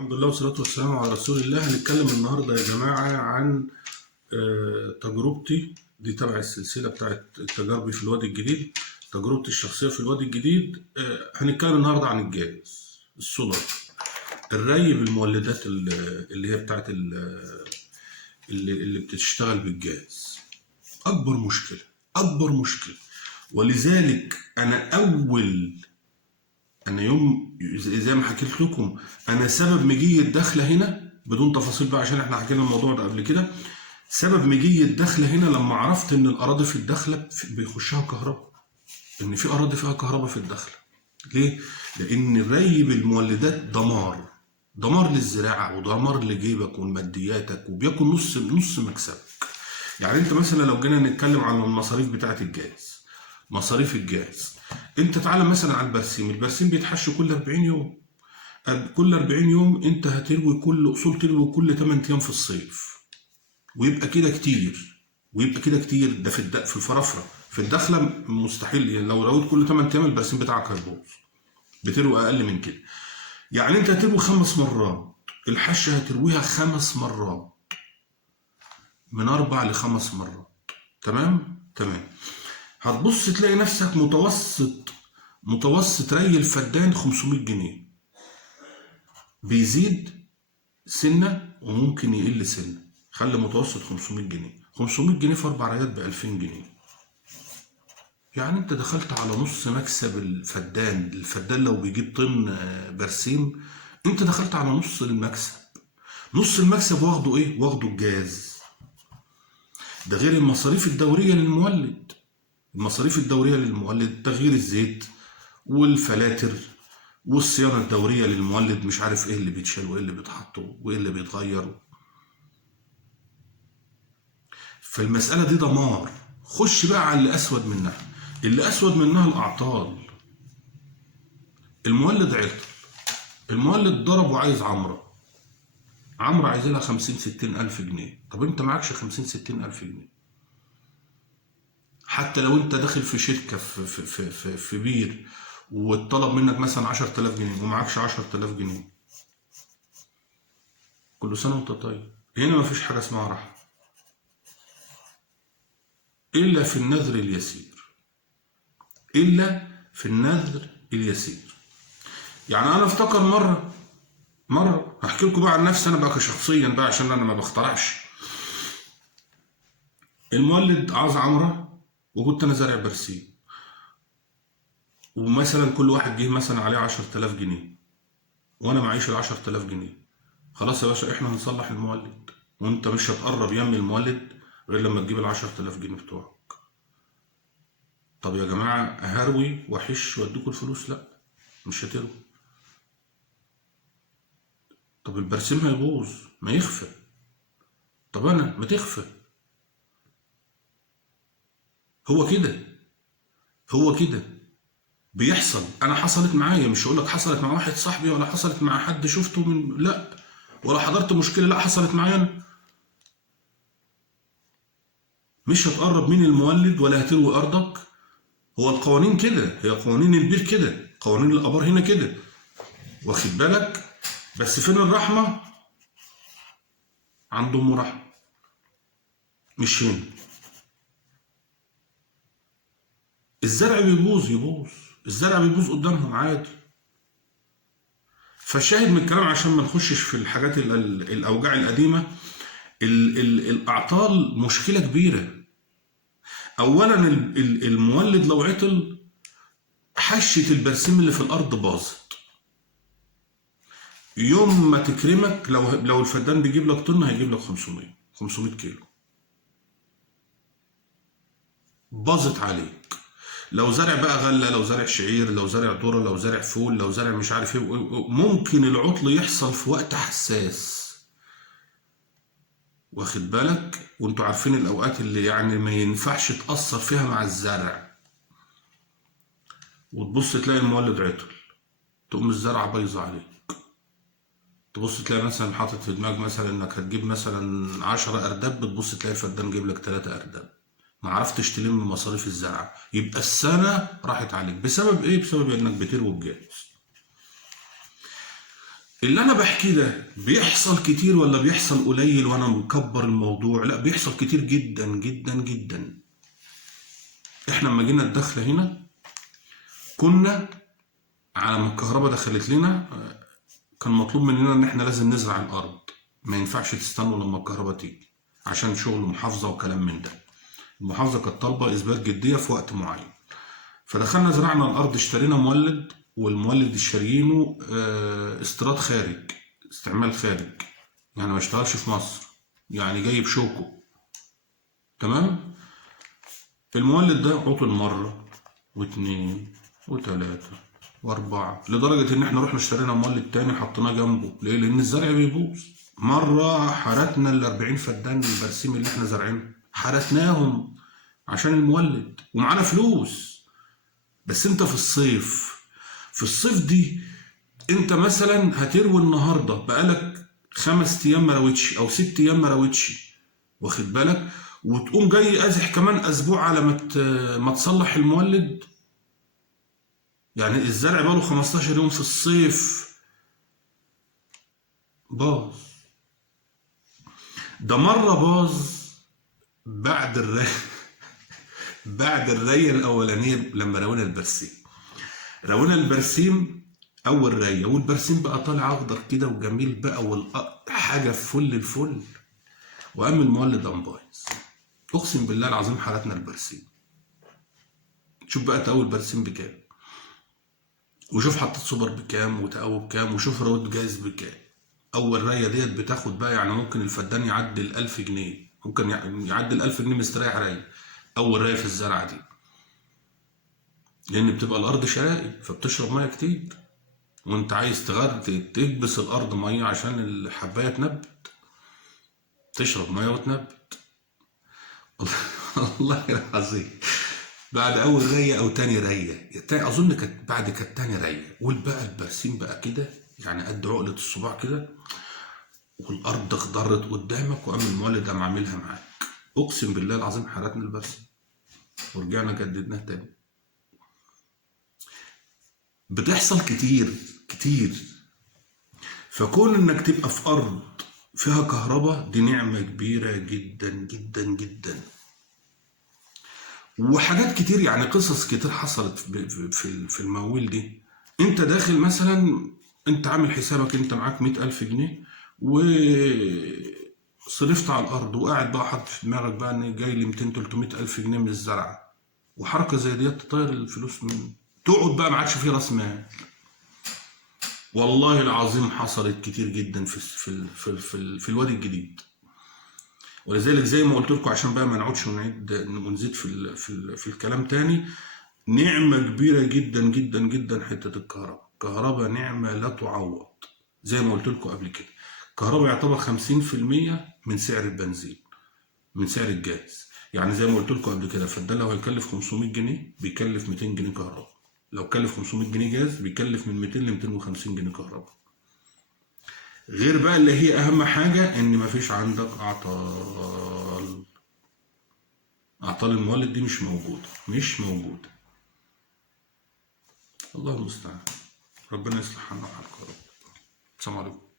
الحمد لله والصلاة والسلام على رسول الله. هنتكلم النهاردة يا جماعة عن تجربتي دي تبع السلسلة بتاعت تجاربي في الوادي الجديد، تجربتي الشخصية في الوادي الجديد. هنتكلم النهاردة عن الجاز، السولار، الري بالمولدات اللي هي بتاعت اللي بتشتغل بالجاز. أكبر مشكلة، أكبر مشكلة. ولذلك أنا يوم زي ما حكيت لكم، أنا سبب مجيء الدخلة هنا بدون تفاصيل بقى عشان إحنا حكينا الموضوع ده قبل كده. سبب مجيء الدخلة هنا لما عرفت إن الأراضي في الدخلة بيخشها كهرباء، إن في أراضي فيها كهرباء في الدخلة. ليه؟ لأن الري بالمولدات دمار للزراعة ودمار لجيبك ومادياتك، وبياكل نص مكسبك. يعني أنت مثلا لو جينا نتكلم عن المصاريف بتاعة الجاز، مصاريف الجاز، انت تعالى مثلا على البرسيم بيتحش كل 40 يوم. كل 40 يوم انت هتروي كل اصول، تروي كل 8 ايام في الصيف، ويبقى كده كتير، ده في الفرافره، في الدخله مستحيل. يعني لو رويت كل 8 ايام البرسيم بتاعك هيبوظ، بتروي اقل من كده. يعني انت هتروي 5 مرات، الحشه هترويها 5 مرات، من 4 ل5 مرات. تمام. هتبص تلاقي نفسك متوسط ري الفدان 500 جنيه، بيزيد سنة وممكن يقل سنة. خلي متوسط 500 جنيه، 500 جنيه في 4 ريات ب2000 جنيه. يعني انت دخلت على نص مكسب الفدان لو بيجيب طن برسيم، انت دخلت على نص المكسب. نص المكسب واخده ايه؟ واخده الجاز. ده غير المصاريف الدورية للمولد، تغيير الزيت والفلاتر والصيانة الدورية للمولد، مش عارف ايه اللي بيتشال وايه اللي بيتحط وايه اللي بيتغير. فالمسألة دي دمار. خش بقى على اللي أسود منها الأعطال. المولد عطل، المولد ضرب وعايز عمرة عايز لها 50-60 ألف جنيه. طب انت معكش 50-60 ألف جنيه، حتى لو انت داخل في شركة في بير والطلب منك مثلا 10,000 جنيه ومعكش 10,000 جنيه، كل سنة وانت طيب. هنا مفيش حاجة اسمها رحمة إلا في النذر اليسير. يعني أنا أفتكر مرة هحكي لكم بقى عن نفسي أنا بقى شخصيا بقى، عشان أنا ما بخترعش. المولد عاوز عمرة وكنت أنا زارع برسيم، ومثلا كل واحد جه مثلا عليه 10,000 جنيه وأنا معيش 10,000 جنيه. خلاص يا باشا، إحنا هنصلح المولد وأنت مش هتقرب يم المولد غير لما تجيب 10,000 جنيه بتوعك. طب يا جماعة، هروي وحش واديكوا الفلوس؟ لا، مش هتروي. طب البرسيم هيبوظ، ما يخفى. طب أنا ما تخفى. هو كده بيحصل. أنا حصلت معايا، مش هقول لك حصلت مع واحد صاحبي ولا حصلت مع حد شفته لا، ولا حضرت مشكلة، لا، حصلت معايا أنا. مش هتقرب من المولد ولا هتروي أرضك. هو القوانين كده، هي قوانين البير كده، قوانين الآبار هنا كده، واخد بالك؟ بس فين الرحمة؟ عندهم رحمة، مش هنا. الزرع يبوظ، الزرع بيبوظ قدامهم عادي. فالشاهد من الكلام، عشان ما نخشش في الحاجات الأوجاع القديمة، الأعطال مشكلة كبيرة. أولا المولد لو عطل، حشة البرسيم اللي في الأرض باظت. يوم ما تكرمك، لو الفدان بيجيب لك طن هيجيب لك 500 كيلو، باظت عليك. لو زرع بقى غله، لو زرع شعير، لو زرع ذره، لو زرع فول، لو زرع مش عارف ايه، ممكن العطل يحصل في وقت حساس، واخد بالك؟ وانتوا عارفين الاوقات اللي يعني ما ينفعش تأثر فيها مع الزرع، وتبص تلاقي المولد عطل، تقوم الزرعه بايظه عليك. تبص تلاقي مثلا حاطط في دماغك مثلا انك هتجيب مثلا 10 ارداب، بتبص تلاقي الفدان جايب لك 3 ارداب، ما عرفتش تلم مصاريف الزرع، يبقى السنه راحت عليك. بسبب ايه؟ بسبب انك بتروي الجاز. اللي انا بحكيه ده بيحصل كتير ولا بيحصل قليل وانا مكبر الموضوع؟ لا، بيحصل كتير جدا جدا جدا. احنا لما جينا الدخله هنا كنا على ما الكهرباء دخلت لنا كان مطلوب مننا ان احنا لازم نزرع الارض، ما ينفعش تستنوا لما الكهرباء تيجي عشان شغل محافظه وكلام من ده. المحافظه كانت طالبه اثبات جديه في وقت معين، فدخلنا زرعنا الارض، اشترينا مولد، والمولد شاريينه استيراد خارج، استعمال خارج، يعني ما اشتغلش في مصر، يعني جايب شوكه. تمام. المولد ده عطل مرة واثنين وثلاثة وأربعة، لدرجة إن إحنا رحنا اشترينا مولد تاني حطيناه جنبه. ليه؟ لأن الزرع بيبوظ. مرة حرتنا ال40 فدان البرسيم اللي إحنا زارعينهم، حرتناهم عشان المولد، ومعانا فلوس. بس أنت في الصيف، في الصيف دي أنت مثلا هتروي النهاردة بقالك 5 أيام ما رويتش أو 6 أيام ما رويتش، واخد بالك؟ وتقوم جاي ازح كمان اسبوع على ما تصلح المولد. يعني الزرع بقاله 15 يوم في الصيف باظ. ده مره باظ بعد الري بعد الريه الاولانيه لما روينا البرسيم. روينا البرسيم اول ريه، والبرسيم بقى طالع اخضر كده وجميل بقى حاجه فل الفل، وقام المولد قام بايظ. اقسم بالله العظيم حالتنا البرسيم. شوف بقى تقوي البرسيم بكام، وشوف حطيت سوبر بكام وتقوي بكام، وشوف رواد جايز بكام. اول رايه ديت بتاخد بقى يعني ممكن الفدان يعدي ال1000 جنيه، ممكن يعدي ال1000 جنيه مستريح رايه. اول رايه في الزرعه دي، لان بتبقى الارض شرائي فبتشرب ميه كتير، وانت عايز تكبس الارض ميه عشان الحبايه تنبت، تشرب ميه وتنبت. والله العظيم. بعد اول ريه او تاني ريه، اظن كانت تاني ريه، والبقى البرسيم بقى كده يعني قد عقله الصباع كده، والارض اخضرت قدامك، وقام المولد قام عاملها معاك. اقسم بالله العظيم حرقنا البرسيم ورجعنا جددناه تاني. بتحصل كتير كتير. فكون انك تبقى في ارض فيها كهرباء دي نعمه كبيره جدا جدا جدا. وحاجات كتير يعني قصص كتير حصلت في المواويل دي. انت داخل مثلا، انت عامل حسابك انت معاك 100,000 جنيه وصرفت على الارض، وقاعد بقى حاطط في دماغك بقى ان جاي لي 200 300 الف جنيه من الزرع، وحركه زي ديت تطير الفلوس من تقعد بقى ما عادش فيه راس مال. والله العظيم حصلت كتير جدا في الوادي الجديد. ولذلك زي ما قلت لكم، عشان بقى ما نقعدش ونزيد في الكلام تاني، نعمة كبيرة جدا جدا جدا حتة الكهرباء نعمة لا تعوض. زي ما قلت لكم قبل كده، الكهرباء يعتبر 50% من سعر البنزين، من سعر الجاز. يعني زي ما قلت لكم قبل كده، فالدلع لو هيكلف 500 جنيه بيكلف 200 جنيه كهرباء، لو كلف 500 جنيه جاز بيكلف من 200 ل 250 جنيه كهرباء. غير بقى اللي هي اهم حاجة، ان مفيش عندك اعطال المولد دي مش موجودة، مش موجودة. الله المستعان. ربنا يصلح حالنا وحالكم يا رب. السلام عليكم.